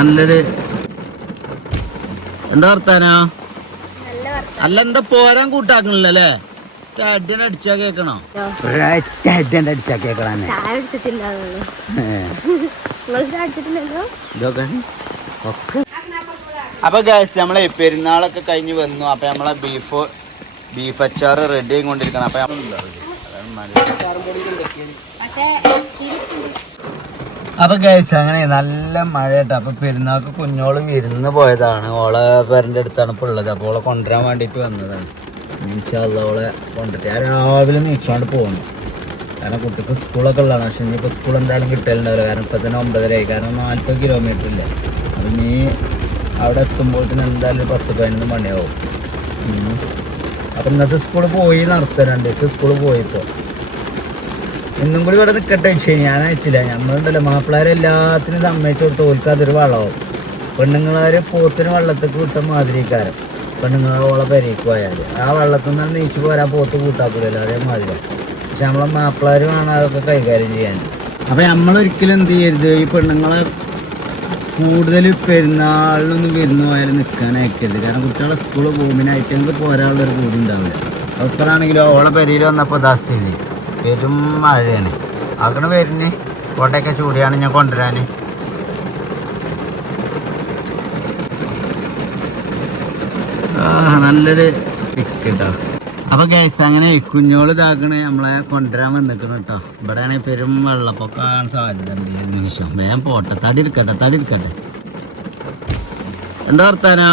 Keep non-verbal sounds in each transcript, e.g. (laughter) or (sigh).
നല്ലൊരു എന്താ വർത്താനോ? അല്ല എന്താ പോരാൻ കൂട്ടാക്കണില്ലല്ലേ? അടിയൻ അടിച്ചാ കേക്കണോ? അടിച്ചാ അപ്പൊ ഗൈസ് നമ്മളെ പെരുന്നാളൊക്കെ കഴിഞ്ഞ് വന്നു. അപ്പൊ നമ്മളെ ബീഫ് ബീഫ് അച്ചാർ റെഡി ആയിക്കൊണ്ടിരിക്കണം. അപ്പൊ അപ്പൊ ഗൈസ് അങ്ങനെ നല്ല മഴ കേട്ടോ അപ്പൊ പെരുന്നാൾക്ക് കുഞ്ഞോളും വിരുന്ന് പോയതാണ്. ഓളെ പേരന്റെ അടുത്താണ് ഇപ്പൊ ഉള്ളത്. അപ്പൊ ഓളെ കൊണ്ടുവരാൻ വേണ്ടിട്ട് വന്നതാണ്. ഇൻഷാല്ല ഓളെ കൊണ്ടിട്ട് ഞാൻ രാവിലെ നീച്ചാണ്ട് പോകുന്നു കാരണം കുട്ടിക്ക് സ്കൂളൊക്കെ ഉള്ളതാണ്. പക്ഷെ ഇനിയിപ്പോൾ സ്കൂൾ എന്തായാലും കിട്ടലുണ്ടാവില്ല. കാരണം ഇപ്പം തന്നെ ഒമ്പതരയായി കാരണം നാൽപ്പത് കിലോമീറ്റർ ഇല്ല. അപ്പം ഇനി അവിടെ എത്തുമ്പോൾ തന്നെ എന്തായാലും ഒരു പത്ത് പതിനൊന്ന് മണിയാവും. അപ്പം ഇന്നത്തെ സ്കൂൾ പോയി നടത്താൻ ദിവസം സ്കൂൾ പോയി ഇന്നും കൂടി ഇവിടെ നിൽക്കട്ടെ വെച്ചാൽ ഞാൻ അയച്ചില്ല നമ്മളുണ്ടല്ലോ മാപ്പിളാരെ എല്ലാത്തിനും സമ്മതിച്ചു കൊടുത്ത്. ഓൽക്ക് അതൊരു വളമാവും പെണ്ണുങ്ങളാര് പോത്തിന് വെള്ളത്തിൽ വിട്ട മാതിരിക്കാരം. പെണ്ണുങ്ങളെ ഓളെ പെരേക്ക് പോയാൽ ആ വെള്ളത്തിൽ നിന്നാണ് നീച്ചു പോരാ പോത്ത് കൂട്ടാക്കൂലല്ലോ. അതേമാതിരി പക്ഷെ നമ്മളെ മാപ്പിളാര് വേണം അതൊക്കെ കൈകാര്യം ചെയ്യാൻ. അപ്പം നമ്മളൊരിക്കലും എന്ത് ചെയ്യരുത്? ഈ പെണ്ണുങ്ങളെ കൂടുതൽ പെരുന്നാളിനൊന്നും വിരുന്ന് പോയാലും നിൽക്കാൻ കാരണം കുട്ടികളെ സ്കൂളിൽ പോകുമ്പോൾ ഐറ്റങ്ങൾക്ക് പോരാനുള്ളൊരു കൂടി ഉണ്ടാവില്ല. അപ്പോഴാണെങ്കിലും ഓളെ പെരയിൽ വന്നപ്പോൾ ദാസ്ഥിതി പെരും മഴയാണ്. അങ്ങനെ വരുന്നു? കോട്ടയൊക്കെ ചൂടിയാണ് ഞാൻ കൊണ്ടുവരാൻ നല്ലൊരു പിക്ക് കേട്ടോ അപ്പൊ ഗൈസ് അങ്ങനെ കുഞ്ഞോൾ ഇതാക്കണ നമ്മളെ കൊണ്ടുവരാൻ വന്നിക്കണം കേട്ടോ ഇവിടെ ആണെങ്കിൽ പെരും വെള്ളപ്പൊക്കാൻ സാധ്യത ഉണ്ട് ഈ നിമിഷം. വേഗം പോട്ടെ തടി എടുക്കട്ടെ തടി എടുക്കട്ടെ. എന്താ വർത്താനോ?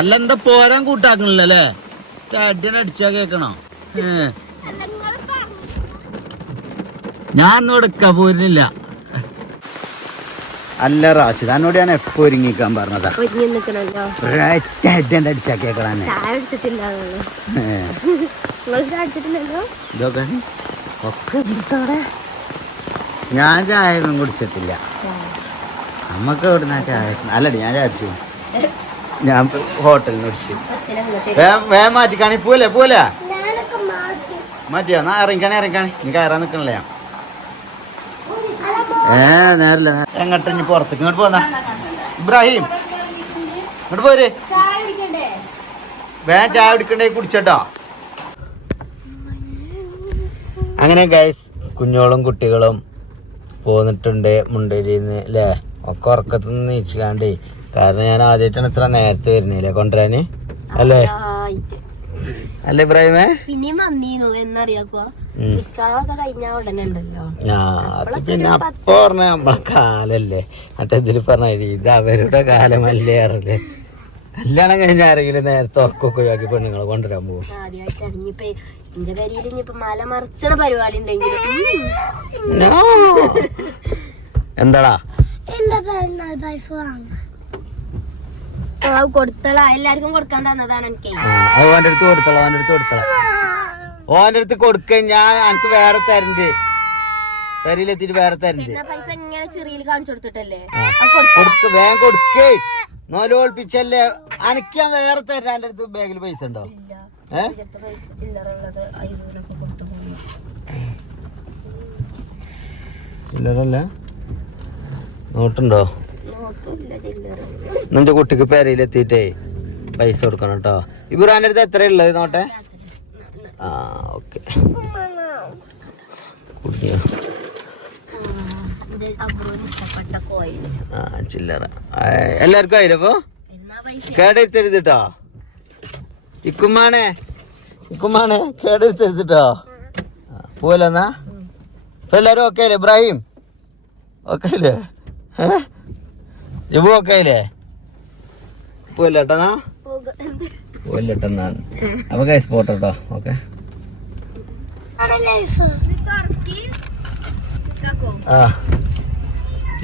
അല്ല എന്താ പോരാൻ കൂട്ടാക്കണില്ലല്ലേ? അടിച്ചാ കേക്കണോ? ഏ. അല്ല നിങ്ങൾ ഞാൻ എടുക്കാൻ പോരുന്നില്ല അല്ല റാഷിദ് എന്നോട് ഞാൻ എപ്പോ ഒരുങ്ങിക്കാൻ പറഞ്ഞതാ? നിൽക്കണല്ലോ അടിച്ചാ കേക്കണേ ഇതൊക്കെ ഒക്കെ ഞാൻ ചായ ഒന്നും കുടിച്ചിട്ടില്ല. നമ്മക്ക് എവിടുന്ന ചായ അല്ലടി ഞാൻ ചായ ഞാൻ ഹോട്ടലിൽ നിന്ന് കുടിച്ചു. വേഗം വേഗം മാറ്റിക്കാണി പോലെ പോലെ മാറ്റിയോ? എന്നാ ഇറങ്ങിക്കാണി ഇറങ്ങിക്കാണി. നീ കയറാൻ നിക്കണല്ലേ? ഞാൻ ഏ നേരല്ല. എങ്ങോട്ട് ഇനി പുറത്തേക്ക് ഇങ്ങോട്ട് പോന്നാ? ഇബ്രാഹിം ഇങ്ങോട്ട് പോര്. വേഗം ചായ കുടിക്കണ്ടേ കുടിച്ചട്ടോ. അങ്ങനെ ഗൈസ് കുഞ്ഞോളും കുട്ടികളും പോന്നിട്ടുണ്ട് മുണ്ടേരിന്ന് അല്ലേ ഒക്കെ ഉറക്കത്തു നിന്ന് നീച്ചുകാണ്ടേ കാരണം ഞാൻ ആദ്യമായിട്ടാണ് ഇത്ര നേരത്തെ വരുന്നില്ലേ കൊണ്ടുവരാന്? അല്ലേ? അല്ലേ ഇബ്രാഹിമേ? പിന്നെയും പിന്നെ അപ്പൊ പറഞ്ഞ നമ്മളെ കാലല്ലേ. മറ്റേ ഇതിൽ പറഞ്ഞ ഇത് അവരുടെ കാലമല്ലേ അറിയില്ലേ കല്യാണം കഴിഞ്ഞ ആരെങ്കിലും നേരത്തെ ഉറക്കൊക്കെ ഒഴിവാക്കി പെണ്ണുങ്ങളെ കൊണ്ടുവരാൻ പോകും എന്താടാ? ഇറങ്ങിപ്പോ കൊടുത്തള. എല്ലാവർക്കും കൊടുക്കാൻ തന്നതാണ് എനിക്ക്. ആ, അടുത്ത് കൊടുത്തോളാം ഓന്റെ അടുത്ത് കൊടുത്തോളാം. ഓന്റെ അടുത്ത് കൊടുക്ക ഞാൻ എനിക്ക് വേറെ തരണ്ട്. പെരയിലെത്തിട്ട് വേറെ തരണ്ട്. പൈസ ഇങ്ങനെ ചെറിയിൽ കാണിച്ചു കൊടുത്തിട്ടല്ലേ? കൊടുക്ക് വേഗം കൊടുക്കേ. നോലോൾപ്പിച്ചല്ലേ അനക്ക് ഞാൻ വേറെ തരാൻ അടുത്ത് ബാഗിൽ പൈസ ഉണ്ടോ? ഏഹ് ചില്ലറല്ലേ നോട്ടുണ്ടോ? നിന്റെ കുട്ടിക്ക് പെരയിലെത്തിയിട്ടേ പൈസ കൊടുക്കണം കേട്ടോ. ഇബ്രാന്റെ അടുത്ത് എത്ര ഉള്ളത് നോട്ടെ? ആ ഓക്കെ. ആ ചില്ലറ. എല്ലാവർക്കും ആയില്ലപ്പോ കേടെടുത്തരുത് കേട്ടോ ഇക്കുമാണേ ഇക്കുമാണേ കേടെടുത്തരുത് കേട്ടോ പോവല്ലെന്നാ ഓക്കെ അല്ലേ ഇബ്രാഹിം? ഓക്കെ അല്ലേ? ഏ? ജിബു പോവല്ലേട്ടനാ? പോക- എന്ത്? പോവല്ലേട്ടെന്നാ അപ്പൊ കൈസ് പോട്ടോ കേട്ടോ ഓക്കെ. ആ.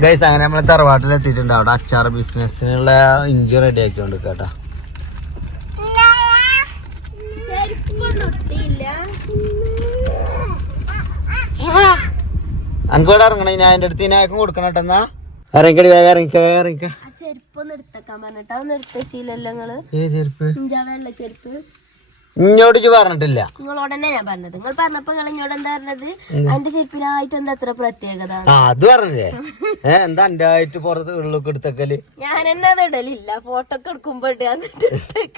ഗൈസ് അങ്ങനെ നമ്മൾ തറവാട്ടിൽ എത്തിയിട്ടുണ്ട് അവിടെ അച്ചാർ ബിസിനസ്സിനുള്ള ഇഞ്ചി റെഡി ആക്കിക്കൊണ്ട് കേട്ടോ. അനക്ക്. അനക്കോടെ ഇറങ്ങണേ? ഞാൻ എന്റെ അടുത്ത് ഇനായക്കും കൊടുക്കണം കേട്ടോ എന്നാ ഇറങ്ങിക്കടി വേഗം ഇറങ്ങിക്ക വേഗം ഇറങ്ങിക്ക. ഇങ്ങോട്ട് പറഞ്ഞിട്ടില്ല. ഞാൻ പറഞ്ഞത്. നിങ്ങൾ പറഞ്ഞപ്പോ നിങ്ങൾ എന്താ പറഞ്ഞത്? അതിന്റെ ചെരുപ്പിനായിട്ട് എന്താ അത്ര പ്രത്യേകത? അത് പറഞ്ഞേ എന്താ എന്റെ ആയിട്ട് പുറത്ത് എടുത്തക്കൽ? ഞാൻ എന്നെ അത് ഇടലില്ല. ഫോട്ടോ ഒക്കെ എടുക്കുമ്പോ ഇടുക. എന്നിട്ട്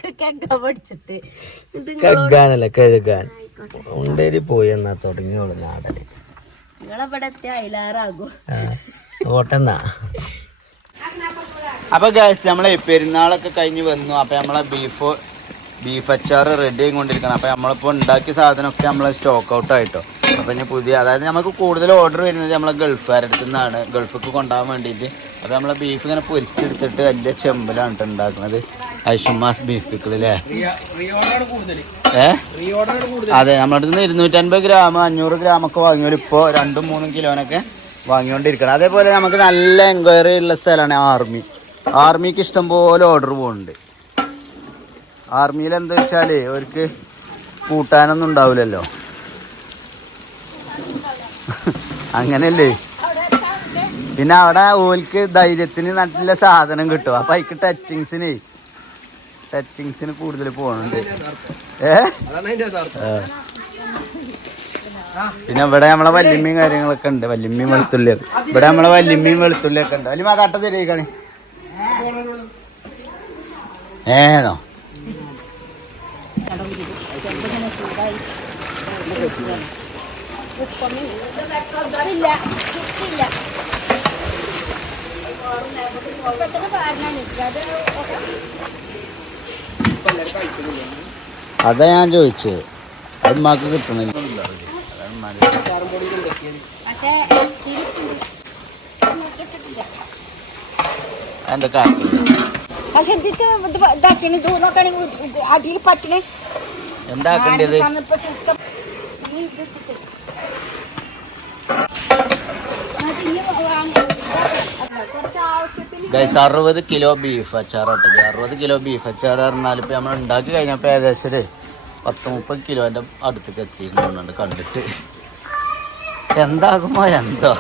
കേക്കാൻ പഠിച്ചിട്ട്. എന്നിട്ട് കഴുകാൻ ഉണ്ടേരി പോയി എന്നാ തുടങ്ങിയോളൂ നാടന് നിങ്ങളവിടെ എത്തിയ അയിലാറാകും. ഓട്ടെന്നാ. അപ്പൊ ഗൈസ് നമ്മളെ പെരുന്നാളൊക്കെ കഴിഞ്ഞ് വന്നു. അപ്പൊ നമ്മളെ ബീഫ് ബീഫ് അച്ചാർ റെഡി ആയിക്കൊണ്ടിരിക്കണം. അപ്പൊ നമ്മളിപ്പോ ഉണ്ടാക്കിയ സാധനമൊക്കെ നമ്മളെ സ്റ്റോക്ക് ഔട്ട് ആയിട്ടോ. അപ്പൊ ഇനി പുതിയ അതായത് നമുക്ക് കൂടുതൽ ഓർഡർ വരുന്നത് നമ്മളെ ഗൾഫുകാരുടെ അടുത്ത് നിന്നാണ് ഗൾഫിക്ക് കൊണ്ടുപോകാൻ വേണ്ടിയിട്ട്. അപ്പൊ നമ്മളെ ബീഫ് ഇങ്ങനെ പൊരിച്ചെടുത്തിട്ട് വലിയ ചെമ്പലാണ് ഉണ്ടാക്കുന്നത് ഐഷുമാസ് ബീഫ് പിക്കിളല്ലേ ഏ? അതെ നമ്മളടുത്ത് അടുത്ത് നിന്ന് ഇരുന്നൂറ്റൻപത് ഗ്രാം അഞ്ഞൂറ് ഗ്രാം ഒക്കെ വാങ്ങിയവർ ഇപ്പോൾ രണ്ടും മൂന്നും കിലോനൊക്കെ വാങ്ങിക്കൊണ്ടിരിക്കണം. അതേപോലെ നമുക്ക് നല്ല എൻക്വയറി ഉള്ള സ്ഥലമാണ് ആർമി ആർമിക്ക് ഇഷ്ടം പോലെ ഓർഡർ പോകുന്നുണ്ട് ആർമിയിൽ എന്താ വെച്ചാൽ അവർക്ക് കൂട്ടാനൊന്നും ഉണ്ടാവില്ലല്ലോ. (laughs) അങ്ങനെയല്ലേ? പിന്നെ അവിടെ ഓൽക്ക് ധൈര്യത്തിന് നല്ല സാധനം കിട്ടും. അപ്പൊ അതിക്ക് ടച്ചിങ്സിന് ടച്ചിങ്സിന് കൂടുതൽ പോകണുണ്ട് ഏ? ആ. പിന്നെ ഇവിടെ നമ്മളെ വല്യമ്മയും കാര്യങ്ങളൊക്കെ ഉണ്ട്. വല്യമ്മയും വെളുത്തുള്ളിയൊക്കെ. ഇവിടെ നമ്മളെ വല്യമ്മയും വെളുത്തുള്ളിയൊക്കെ ഉണ്ട്. വല്യമ്മ തട്ട തരീക്കാണ് ഏതോ? അതാ ഞാൻ ചോദിച്ചത്. അത് മാക്ക് കിട്ടണില്ല. പക്ഷെ ഇതാക്കണേ അടിയിൽ പറ്റണേ എന്താക്കേണ്ടത്? ഗൈസ് അറുപത് കിലോ ബീഫ് അച്ചാർ കേട്ടത് അറുപത് കിലോ ബീഫ് അച്ചാർ പറഞ്ഞാൽ ഇപ്പൊ നമ്മൾ ഉണ്ടാക്കി കഴിഞ്ഞപ്പോ ഏകദേശം ഒരു പത്ത് മുപ്പത് കിലോന്റെ അടുത്തേക്ക് എത്തിയിട്ടുണ്ട് കണ്ടിട്ട്. എന്താകുമോ എന്തോ.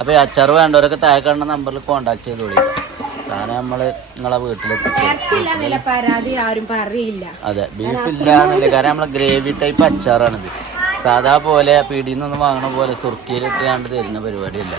അപ്പോൾ ഈ അച്ചാർ വേണ്ടവരൊക്കെ താഴെ കാണുന്ന നമ്പറിൽ കോണ്ടാക്ട് ചെയ്തോളി. സാധനം നമ്മൾ നിങ്ങളെ വീട്ടിലെത്തിച്ചു. പരാതി ആരും പറയില്ല. അതെ ബീഫ് ഇല്ല എന്നില്ല കാരണം നമ്മളെ ഗ്രേവി ടൈപ്പ് അച്ചാറാണിത്. സാധാ പോലെ പീടിയിൽ നിന്നൊന്നും വാങ്ങണ പോലെ സുർക്കിയിലിട്ടാണ്ട് തരുന്ന പരിപാടിയല്ല.